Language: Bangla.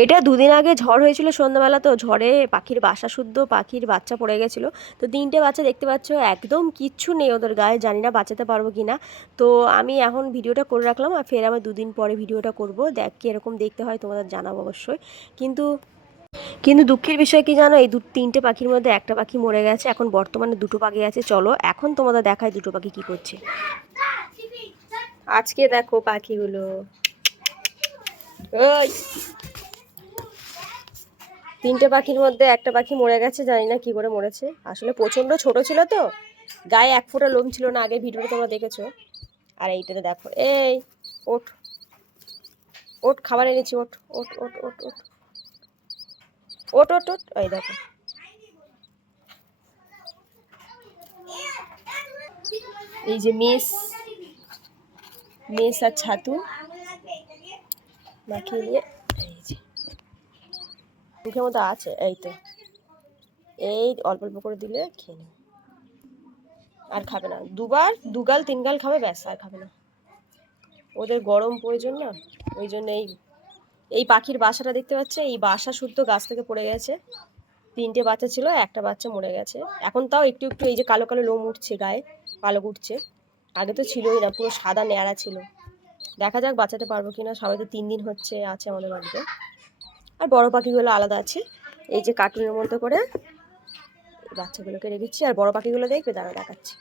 এটা দুদিন আগে ঝড় হয়েছিল সন্ধ্যাবেলা, তো ঝড়ে পাখির বাসা শুদ্ধ পাখির বাচ্চা পড়ে গেছিলো। তো 3টে বাচ্চা দেখতে পাচ্ছ, একদম কিচ্ছু নেই ওদের গায়ে, জানি না বাঁচাতে পারবো কি না। তো আমি এখন ভিডিওটা করে রাখলাম, আর ফের আমার 2 দিন পরে ভিডিওটা করব, দেখ কীরকম দেখতে হয় তোমাদের জানাবো অবশ্যই। কিন্তু কিন্তু দুঃখের বিষয় কি জানো, এই 3টে পাখির মধ্যে একটা পাখি মরে গেছে, এখন বর্তমানে 2টো পাখি আছে। চলো এখন তোমাদের দেখায় 2টো পাখি কি করছে। আজকে দেখো পাখিগুলো, ওই 3টে পাখির মধ্যে একটা পাখি মরে গেছে, জানি না কি করে মরেছে। আসলে প্রচণ্ড ছোট ছিল তো, গায়ে 1 ফোঁটা লোম ছিল না, আগের ভিডিওটা তোমরা দেখেছো। আর এইটাতে দেখো, এই ওঠ ওঠ, খাবার এনেছি, ওঠ ওঠ ওঠ ওঠ ওঠ ওঠ ওঠ ওঠ, এই দেখো। এই যে মেস আর ছাতু মাখিয়ে নিয়ে, এই যে মুখের মধ্যে আছে, এই তো এই অল্প অল্প করে দিলে খেয়ে নেবে। আর খাবে না, 2 গাল 3 গাল খাবে, ব্যাস আর খাবে না। ওদের গরম প্রয়োজন না, ওই জন্য এই পাখির বাসাটা দেখতে পাচ্ছে, এই বাসা শুদ্ধ গাছ থেকে পড়ে গেছে। 3টে বাচ্চা ছিল, একটা বাচ্চা মরে গেছে। এখন তাও একটু একটু এই যে কালো কালো লোম উঠছে গায়ে, পালক উঠছে। আগে তো ছিলই না, পুরো সাদা ন্যাড়া ছিল। দেখা যাক বাঁচাতে পারবো কিনা, সবাই তো 3 দিন হচ্ছে আছে আমাদের বাড়িতে। আর বড় পাখিগুলো আলাদা আছে, এই যে কার্টুনের মধ্যে করে বাচ্চাগুলোকে রেখেছি। আর বড় পাখিগুলো দেখবে, দাঁড়া দেখাচ্ছি।